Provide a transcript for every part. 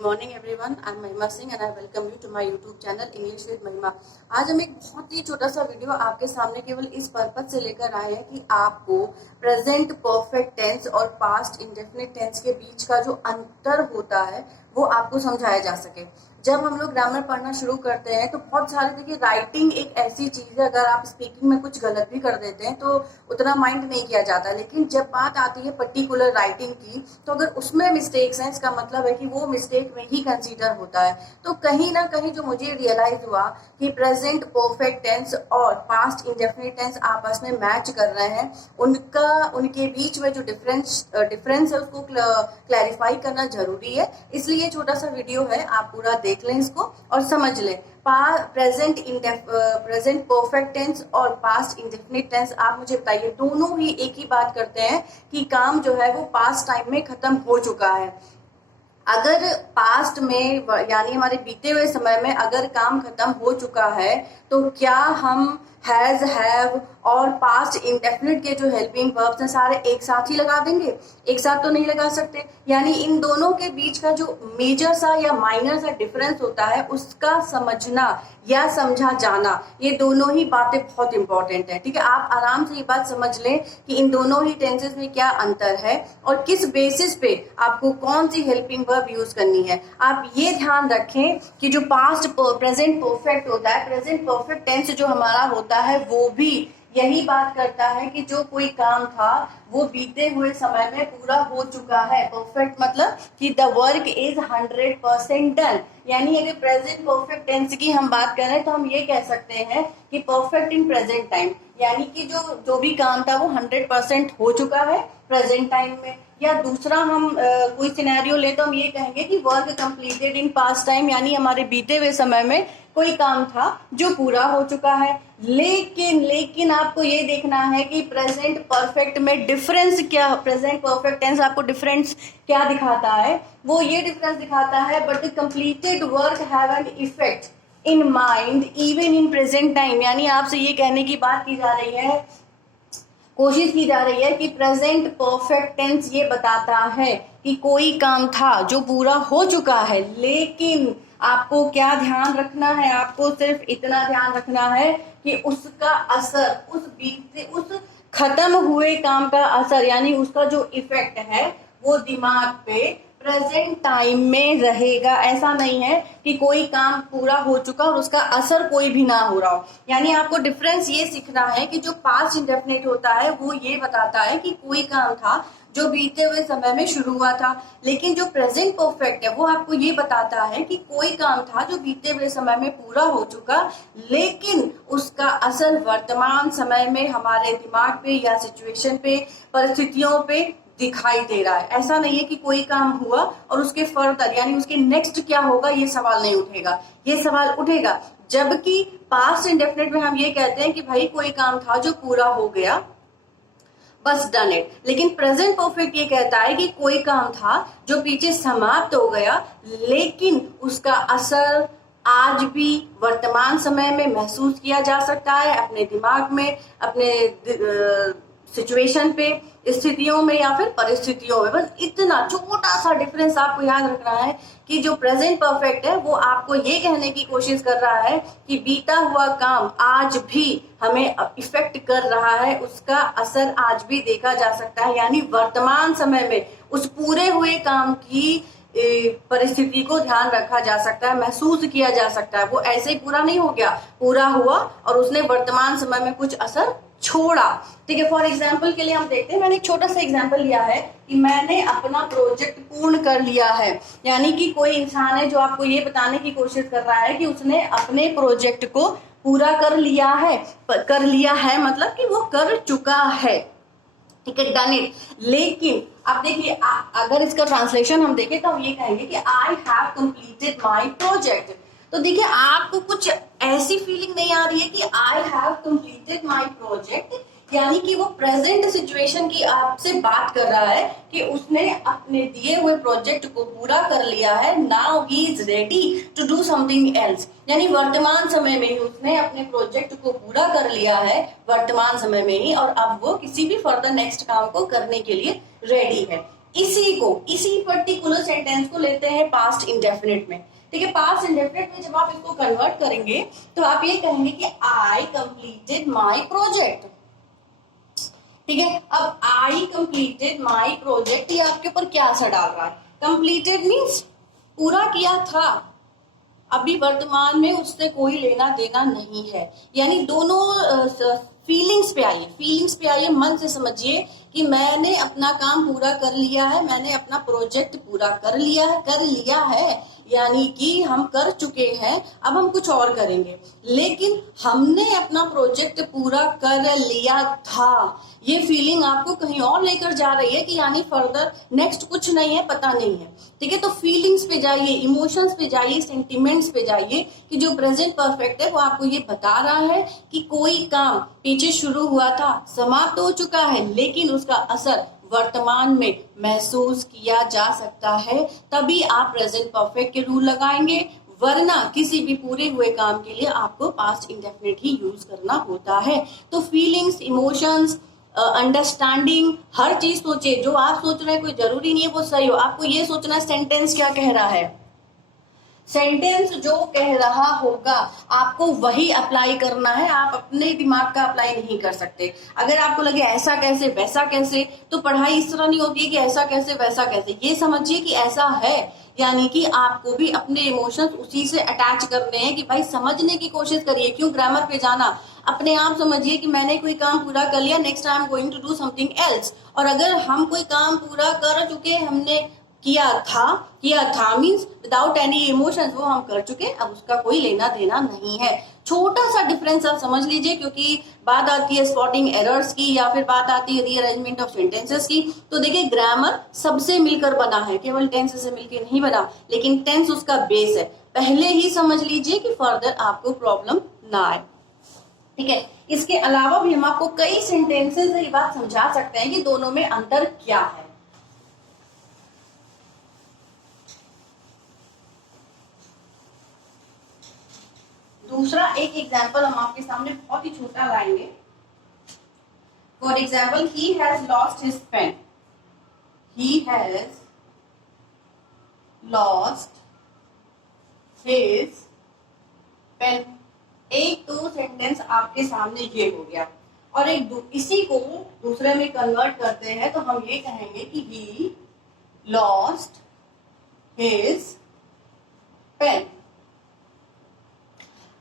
Good morning everyone, I am Mahima Singh and I welcome you to my YouTube channel English with Mahima. आज हम एक बहुत ही छोटा सा वीडियो आपके सामने केवल इस पर्पज से लेकर आए हैं कि आपको प्रेजेंट परफेक्ट टेंस और पास्ट इंडेफिनिट टेंस के बीच का जो अंतर होता है वो आपको समझाया जा सके। जब हम लोग ग्रामर पढ़ना शुरू करते हैं तो बहुत सारे, देखिए राइटिंग एक ऐसी चीज है, अगर आप स्पीकिंग में कुछ गलत भी कर देते हैं तो उतना माइंड नहीं किया जाता, लेकिन जब बात आती है पर्टिकुलर राइटिंग की तो अगर उसमें मिस्टेक्स हैं इसका मतलब है कि वो मिस्टेक में ही कंसीडर होता है। तो कहीं ना कहीं जो मुझे रियलाइज हुआ कि प्रेजेंट परफेक्ट टेंस और पास्ट इंडेफिनिट टेंस आपस में मैच कर रहे हैं, उनके बीच में जो डिफरेंस है उसको क्लैरिफाई करना जरूरी है। इसलिए छोटा सा वीडियो है, आप पूरा देख लें इसको और समझ लें। प्रेजेंट परफेक्ट टेंस और पास्ट इंडेफिनिट टेंस, आप मुझे बताइए, दोनों ही एक ही बात करते हैं कि काम जो है वो पास्ट टाइम में खत्म हो चुका है। अगर पास्ट में यानी हमारे बीते हुए समय में अगर काम खत्म हो चुका है तो क्या हम हैज, हैव और पास्ट इंडेफिनिट के जो हेल्पिंग वर्ब्स हैं सारे एक साथ ही लगा देंगे? एक साथ तो नहीं लगा सकते। यानी इन दोनों के बीच का जो मेजर सा या माइनर सा डिफरेंस होता है उसका समझना या समझा जाना, ये दोनों ही बातें बहुत इंपॉर्टेंट है। ठीक है, आप आराम से ये बात समझ लें कि इन दोनों ही टेंसेस में क्या अंतर है और किस बेसिस पे आपको कौन सी हेल्पिंग वर्ब यूज करनी है। आप ये ध्यान रखें कि जो पास्ट प्रेजेंट परफेक्ट होता है, प्रेजेंट परफेक्ट टेंस जो हमारा होता है वो भी यही बात करता है कि जो कोई काम था वो बीते हुए समय में पूरा हो चुका है। परफेक्ट मतलब कि द वर्क इज 100% डन। यानी अगर प्रेजेंट परफेक्ट टेंस की हम बात करें तो हम ये कह सकते हैं कि परफेक्ट इन प्रेजेंट टाइम, यानी कि जो भी काम था वो 100% हो चुका है प्रेजेंट टाइम में। या दूसरा हम कोई सिनेरियो ले तो हम ये कहेंगे कि work completed in past time, यानी हमारे बीते हुए समय में कोई काम था जो पूरा हो चुका है। लेकिन आपको ये देखना है कि प्रेजेंट परफेक्ट में डिफरेंस क्या, प्रेजेंट परफेक्ट टेंस आपको डिफरेंस क्या दिखाता है? वो ये डिफरेंस दिखाता है, but the completed work have an effect in mind even in present time. यानी आपसे ये कहने की बात की जा रही है, कोशिश की जा रही है कि प्रेजेंट परफेक्ट टेंस ये बताता है कि कोई काम था जो पूरा हो चुका है, लेकिन आपको क्या ध्यान रखना है? आपको सिर्फ इतना ध्यान रखना है कि उसका असर, उस खत्म हुए काम का असर, यानी उसका जो इफेक्ट है वो दिमाग पे प्रेजेंट टाइम में रहेगा। ऐसा नहीं है कि कोई काम पूरा हो चुका और उसका असर कोई भी ना हो रहा हो। यानी आपको डिफरेंस ये सीखना है कि जो पास्ट इंडेफिनिट होता है वो ये बताता है कि कोई काम था जो बीते हुए समय में शुरू हुआ था, लेकिन जो प्रेजेंट परफेक्ट है वो आपको ये बताता है कि कोई काम था जो बीते हुए समय में पूरा हो चुका, लेकिन उसका असर वर्तमान समय में हमारे दिमाग पे या सिचुएशन पे, परिस्थितियों पे दिखाई दे रहा है। ऐसा नहीं है कि कोई काम हुआ और उसके फर्दर यानी उसके नेक्स्ट क्या होगा ये सवाल नहीं उठेगा। ये सवाल उठेगा जबकि पास्ट इंडेफिनिट में हम ये कहते हैं कि भाई कोई काम था जो पूरा हो गया, बस डन इट। लेकिन प्रेजेंट परफेक्ट ये कहता है कि कोई काम था जो पीछे समाप्त हो गया, लेकिन उसका असर आज भी वर्तमान समय में महसूस किया जा सकता है, अपने दिमाग में, अपने सिचुएशन पे, स्थितियों में या फिर परिस्थितियों में। बस इतना छोटा सा डिफरेंस आपको याद रखना है कि जो प्रेजेंट परफेक्ट है वो आपको ये कहने की कोशिश कर रहा है कि बीता हुआ काम आज भी हमें इफेक्ट कर रहा है, उसका असर आज भी देखा जा सकता है। यानी वर्तमान समय में उस पूरे हुए काम की परिस्थिति को ध्यान रखा जा सकता है, महसूस किया जा सकता है। वो ऐसे ही पूरा नहीं हो गया, पूरा हुआ और उसने वर्तमान समय में कुछ असर छोड़ा। ठीक है, फॉर एग्जाम्पल के लिए हम देखते हैं, मैंने एक छोटा सा एग्जाम्पल लिया है कि मैंने अपना प्रोजेक्ट पूर्ण कर लिया है। यानी कि कोई इंसान है जो आपको ये बताने की कोशिश कर रहा है कि उसने अपने प्रोजेक्ट को पूरा कर लिया है मतलब कि वो कर चुका है। ठीक है, डन इट। लेकिन अब देखिए, अगर इसका ट्रांसलेशन हम देखें तो हम ये कहेंगे कि I have completed my project. तो देखिए, आपको कुछ ऐसी फीलिंग नहीं आ रही है कि I have completed my project, यानी कि वो प्रेजेंट सिचुएशन की आपसे बात कर रहा है कि उसने अपने दिए हुए प्रोजेक्ट को पूरा कर लिया है। Now he is ready to do something else, यानी वर्तमान समय में ही उसने अपने प्रोजेक्ट को पूरा कर लिया है, वर्तमान समय में ही, और अब वो किसी भी फर्दर नेक्स्ट काम को करने के लिए रेडी है। इसी पर्टिकुलर सेंटेंस को लेते हैं पास्ट इंडेफिनिट में। ठीक है, पास्ट इंडेफिनिट में जब आप इसको कन्वर्ट करेंगे तो आप ये कहेंगे कि आई कंप्लीटेड माई प्रोजेक्ट। ठीक है, अब आई कंप्लीटेड माई प्रोजेक्ट, ये आपके ऊपर क्या असर डाल रहा है? कंप्लीटेड मीन्स पूरा किया था, अभी वर्तमान में उससे कोई लेना देना नहीं है। यानी दोनों फीलिंग्स पे आइए, मन से समझिए कि मैंने अपना काम पूरा कर लिया है, मैंने अपना प्रोजेक्ट पूरा कर लिया है, यानी कि हम कर चुके हैं, अब हम कुछ और करेंगे। लेकिन हमने अपना प्रोजेक्ट पूरा कर लिया था, ये फीलिंग आपको कहीं और लेकर जा रही है कि यानी फर्दर नेक्स्ट कुछ नहीं है, पता नहीं है। ठीक है, तो फीलिंग्स पे जाइए, इमोशंस पे जाइए, सेंटिमेंट्स पे जाइए कि जो प्रेजेंट परफेक्ट है वो आपको ये बता रहा है कि कोई काम पीछे शुरू हुआ था, समाप्त हो चुका है, लेकिन उसका असर वर्तमान में महसूस किया जा सकता है, तभी आप प्रेजेंट परफेक्ट के रूल लगाएंगे, वरना किसी भी पूरे हुए काम के लिए आपको पास्ट इंडेफिनिट ही यूज करना होता है। तो फीलिंग्स, इमोशंस, अंडरस्टैंडिंग, हर चीज सोचिए। जो आप सोच रहे हैं कोई जरूरी नहीं है वो सही हो, आपको ये सोचना सेंटेंस क्या कह रहा है, सेंटेंस जो कह रहा होगा आपको वही अप्लाई करना है, आप अपने दिमाग का अप्लाई नहीं कर सकते। अगर आपको लगे ऐसा कैसे वैसा कैसे, तो पढ़ाई इस तरह नहीं होती है कि ऐसा कैसे वैसा कैसे। ये समझिए कि ऐसा है, यानी कि आपको भी अपने इमोशंस उसी से अटैच करने हैं कि भाई समझने की कोशिश करिए, क्यों ग्रामर पे जाना। अपने आप समझिए कि मैंने कोई काम पूरा कर लिया, next I am going to do something else. और अगर हम कोई काम पूरा कर चुके, हमने किया था मीन्स विदाउट एनी इमोशंस, वो हम कर चुके, अब उसका कोई लेना देना नहीं है। छोटा सा डिफरेंस आप समझ लीजिए, क्योंकि बात आती है स्पॉटिंग एरर्स की या फिर बात आती है रीअरेंजमेंट ऑफ सेंटेंसेस की। तो देखिए ग्रामर सबसे मिलकर बना है, केवल टेंस से मिलकर नहीं बना, लेकिन टेंस उसका बेस है। पहले ही समझ लीजिए कि फर्दर आपको प्रॉब्लम ना आए। ठीक है, इसके अलावा भी हम आपको कई सेंटेंसेस से ये बात समझा सकते हैं कि दोनों में अंतर क्या है। दूसरा एक एग्जाम्पल हम आपके सामने बहुत ही छोटा लाएंगे। For example, he has lost his pen, he has lost his pen. एक तो सेंटेंस आपके सामने ये हो गया, और एक इसी को दूसरे में कन्वर्ट करते हैं तो हम ये कहेंगे कि ही लॉस्ट हिज पेन।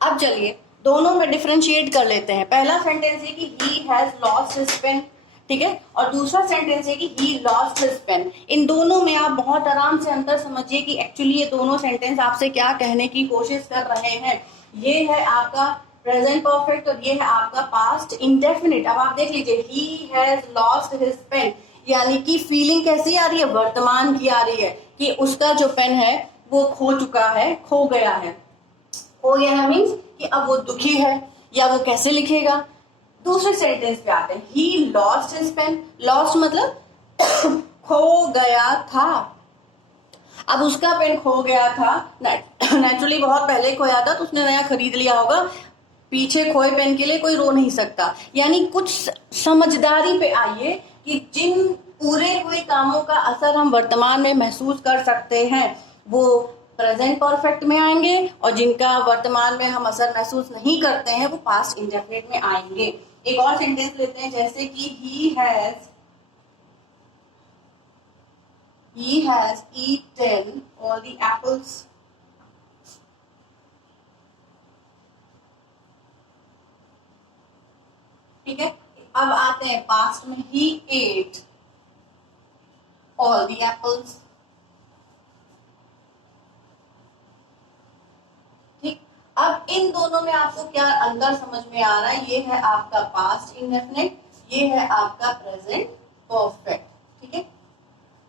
अब चलिए दोनों में डिफरेंशिएट कर लेते हैं। पहला सेंटेंस है कि he has lost his pen, ठीक है, और दूसरा सेंटेंस है कि ही लॉस्ट हिज पेन। इन दोनों में आप बहुत आराम से अंतर समझिए कि एक्चुअली ये दोनों सेंटेंस आपसे क्या कहने की कोशिश कर रहे हैं। ये है आपका प्रेजेंट परफेक्ट और ये है आपका पास्ट इंडेफिनिट। अब आप देख लीजिए, he has lost his pen, यानी कि फीलिंग कैसी आ रही है, वर्तमान की आ रही है कि उसका जो पेन है वो खो चुका है, खो गया है। हो गया है मीन्स कि अब वो दुखी है, या वो कैसे लिखेगा। दूसरे सेंटेंस पे आते हैं, he lost his pen. Lost मतलब खो गया था। अब उसका पेन खो गया था, नेचुरली बहुत पहले खोया था तो उसने नया खरीद लिया होगा। पीछे खोए पेन के लिए कोई रो नहीं सकता। यानी कुछ समझदारी पे आइए कि जिन पूरे हुए कामों का असर हम वर्तमान में महसूस कर सकते हैं वो प्रेजेंट परफेक्ट में आएंगे, और जिनका वर्तमान में हम असर महसूस नहीं करते हैं वो पास्ट इंडेफिनिट में आएंगे। एक और सेंटेंस लेते हैं, जैसे कि he has eaten all the apples। ठीक है, अब आते हैं पास्ट में, he ate all the apples। अब इन दोनों में आपको क्या अंतर समझ में आ रहा है? ये है आपका पास्ट इंडेफिनिट, ये है आपका प्रेजेंट परफेक्ट। ठीक है,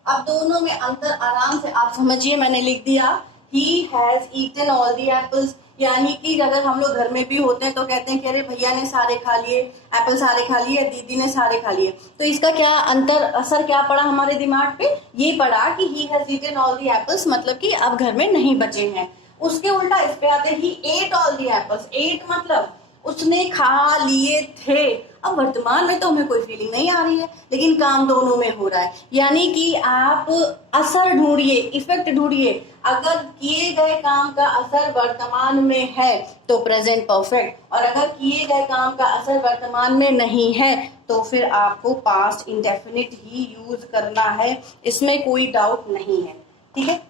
अब दोनों में अंतर आराम से आप समझिए। मैंने लिख दिया he has eaten all the apples, यानी कि अगर हम लोग घर में भी होते हैं तो कहते हैं कि अरे भैया ने सारे खा लिए, एप्पल सारे खा लिए, दीदी ने सारे खा लिए। तो इसका क्या अंतर असर क्या पड़ा हमारे दिमाग पे? ये पड़ा कि he has eaten all the apples मतलब कि अब घर में नहीं बचे हैं। उसके उल्टा इस पे आते ही ate all the apples। ate मतलब उसने खा लिए थे। अब वर्तमान में तो हमें कोई फीलिंग नहीं आ रही है, लेकिन काम दोनों में हो रहा है। यानी कि आप असर ढूंढिए, इफेक्ट ढूंढिए। अगर किए गए काम का असर वर्तमान में है तो प्रेजेंट परफेक्ट, और अगर किए गए काम का असर वर्तमान में नहीं है तो फिर आपको पास्ट इंडेफिनिट ही यूज करना है, इसमें कोई डाउट नहीं है। ठीक है,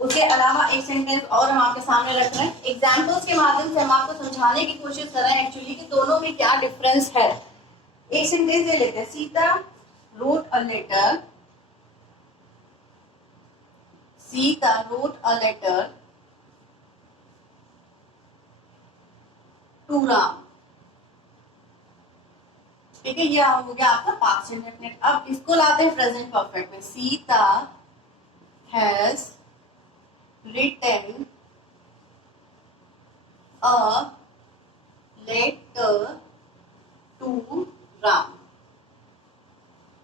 उसके अलावा एक सेंटेंस और हम आपके सामने रख रहे हैं, एग्जाम्पल्स के माध्यम से हम आपको समझाने की कोशिश कर रहे हैं एक्चुअली कि दोनों में क्या डिफरेंस है। एक सेंटेंस ले लेते हैं, Sita wrote a letter, Sita wrote a letter to Ram. ठीक है, ये हो गया आपका पास्ट इंडेफिनिट। अब इसको लाते हैं प्रेजेंट परफेक्ट में, Sita has written a letter to Ram.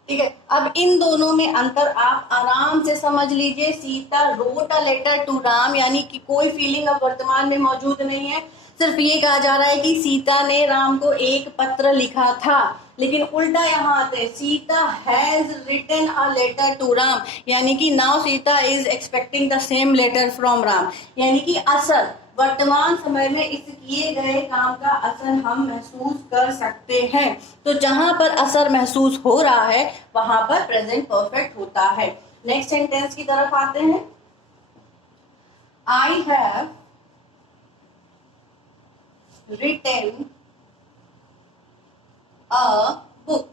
ठीक है, अब इन दोनों में अंतर आप आराम से समझ लीजिए। Sita wrote a letter to Ram, यानी कि कोई फीलिंग अब वर्तमान में मौजूद नहीं है, सिर्फ ये कहा जा रहा है कि सीता ने राम को एक पत्र लिखा था। लेकिन उल्टा यहाँ आते हैं, Sita has written a letter to Ram, यानी कि now Sita is expecting the same letter from Ram. यानी कि असर वर्तमान समय में इस किए गए काम का असर हम महसूस कर सकते हैं। तो जहां पर असर महसूस हो रहा है वहां पर प्रेजेंट परफेक्ट होता है। नेक्स्ट सेंटेंस की तरफ आते हैं, I have written a book,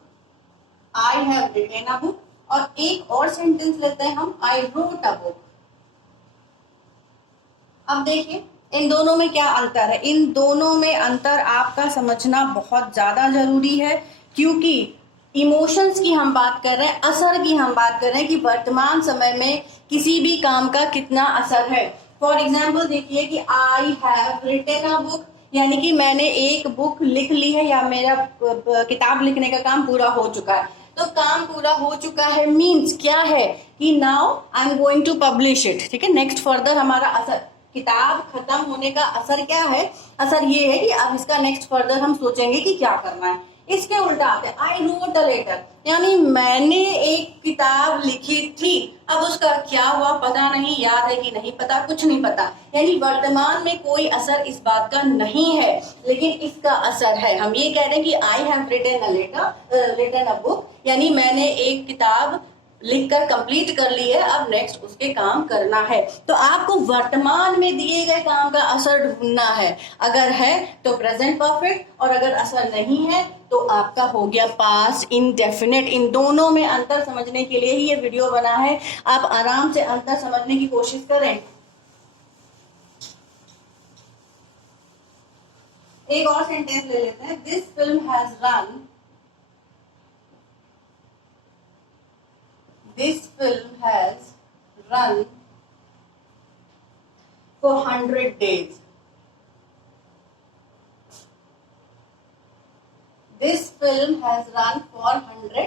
I have written a book। और एक और सेंटेंस लेते हैं हम, I wrote a book। अब देखिए इन दोनों में क्या अंतर है। इन दोनों में अंतर आपका समझना बहुत ज्यादा जरूरी है, क्योंकि इमोशंस की हम बात कर रहे हैं, असर की हम बात कर रहे हैं कि वर्तमान समय में किसी भी काम का कितना असर है। फॉर एग्जाम्पल देखिए कि I have written a book, यानी कि मैंने एक बुक लिख ली है या मेरा किताब लिखने का काम पूरा हो चुका है। तो काम पूरा हो चुका है मीन्स क्या है कि now I am going to publish it. ठीक है, नेक्स्ट फर्दर हमारा असर, किताब खत्म होने का असर क्या है, असर ये है कि अब इसका नेक्स्ट फर्दर हम सोचेंगे कि क्या करना है। इसके उल्टा आते हैं, आई रोट अ लेटर, यानी मैंने एक किताब लिखी थी, अब उसका क्या हुआ पता नहीं, याद है कि नहीं पता, कुछ नहीं पता। यानी वर्तमान में कोई असर इस बात का नहीं है, लेकिन इसका असर है। हम ये कह रहे हैं कि I have written a letter, written a book, यानी मैंने एक किताब लिखकर कंप्लीट कर ली है, अब नेक्स्ट उसके काम करना है। तो आपको वर्तमान में दिए गए काम का असर ढूंढना है, अगर है तो प्रेजेंट परफेक्ट, और अगर असर नहीं है तो आपका हो गया पास्ट इंडेफिनिट। इन दोनों में अंतर समझने के लिए ही ये वीडियो बना है, आप आराम से अंतर समझने की कोशिश करें। एक और सेंटेंस ले लेते हैं, this film has run, this film has run for 100 days। This film has run for 100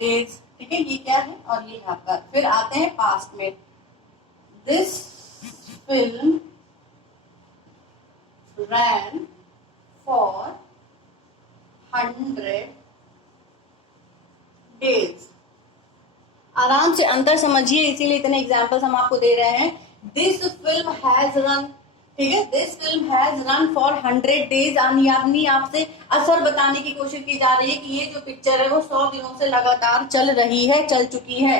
days। ठीक है, ये क्या है और ये यहाँ पर। फिर आते हैं पास्ट में, This film ran for 100 days। आराम से अंतर समझिए, इसीलिए इतने एग्जाम्पल्स हम आपको दे रहे हैं। दिस फिल्म हैज रन, ठीक है, this film has run for 100 days, यानी आपसे असर बताने की कोशिश की जा रही है कि ये जो पिक्चर है वो 100 दिनों से लगातार चल रही है, चल चुकी है,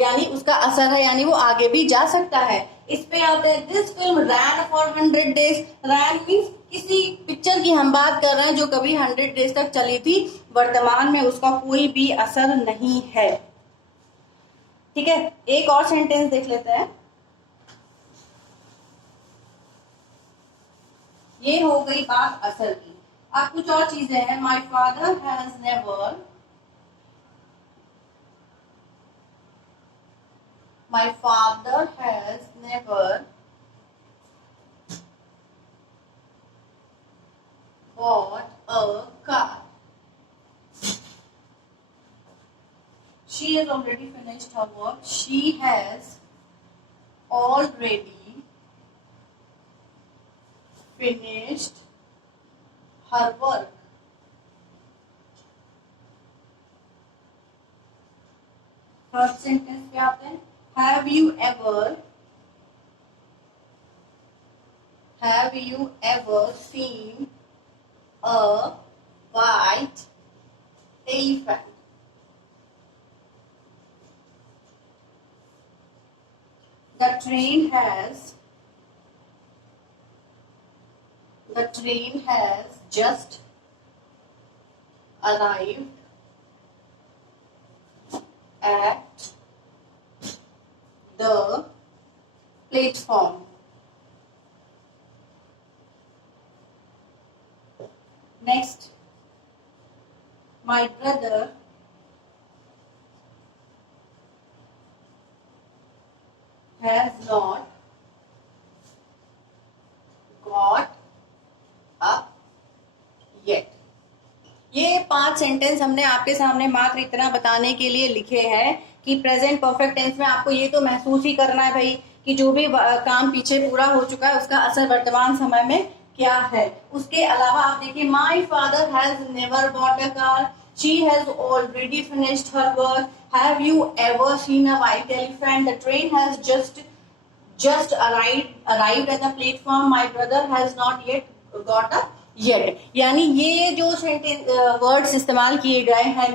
यानी उसका असर है, यानी वो आगे भी जा सकता है। इस पे आते हैं, this film ran for 100 days. Ran means किसी पिक्चर की हम बात कर रहे हैं जो कभी 100 डेज तक चली थी, वर्तमान में उसका कोई भी असर नहीं है। ठीक है, एक और सेंटेंस देख लेते हैं, ये हो गई बात असर की। अब कुछ और चीजें हैं, my father has never, my father has never bought a car। She has already finished her work, she has already finished her work. First sentence पे आते हैं. Have you ever seen a white elephant? The train has just arrived at the platform. Next, my brother has not got up yet. ये 5 sentence हमने आपके सामने मात्र इतना बताने के लिए लिखे हैं कि प्रेजेंट परफेक्ट टेंस में आपको ये तो महसूस ही करना है भाई कि जो भी काम पीछे पूरा हो चुका है उसका असर वर्तमान समय में क्या है. उसके अलावा आप देखिए, my father has never bought a car, she has already finished her work, have you ever seen a white elephant, the train has just arrived at the platform, my brother has not yet got up yet. यानी ये जो words इस्तेमाल किए गए हैं,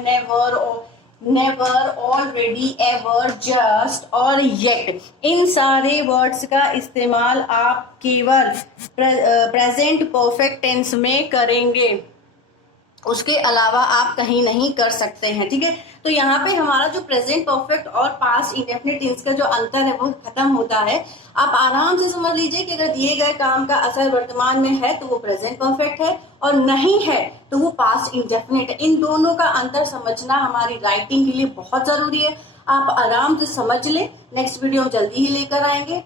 never, already, ever, just और yet, इन सारे words का इस्तेमाल आप केवल प्रेजेंट परफेक्ट टेंस में करेंगे, उसके अलावा आप कहीं नहीं कर सकते हैं. ठीक है, तो यहाँ पे हमारा जो प्रेजेंट परफेक्ट और पास्ट इंडेफिनिट टेंस का जो अंतर है वो खत्म होता है. आप आराम से समझ लीजिए कि अगर दिए गए काम का असर वर्तमान में है तो वो प्रेजेंट परफेक्ट है और नहीं है तो वो पास्ट इंडेफिनिट है. इन दोनों का अंतर समझना हमारी राइटिंग के लिए बहुत जरूरी है. आप आराम से समझ लें. नेक्स्ट वीडियो हम जल्दी ही लेकर आएंगे.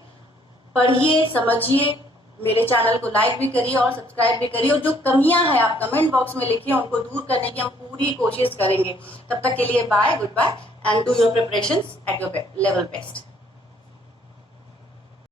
पढ़िए, समझिए, मेरे चैनल को लाइक भी करिए और सब्सक्राइब भी करिए, और जो कमियां हैं आप कमेंट बॉक्स में लिखिए, उनको दूर करने की हम पूरी कोशिश करेंगे. तब तक के लिए bye, goodbye, and do your preparations at your level best.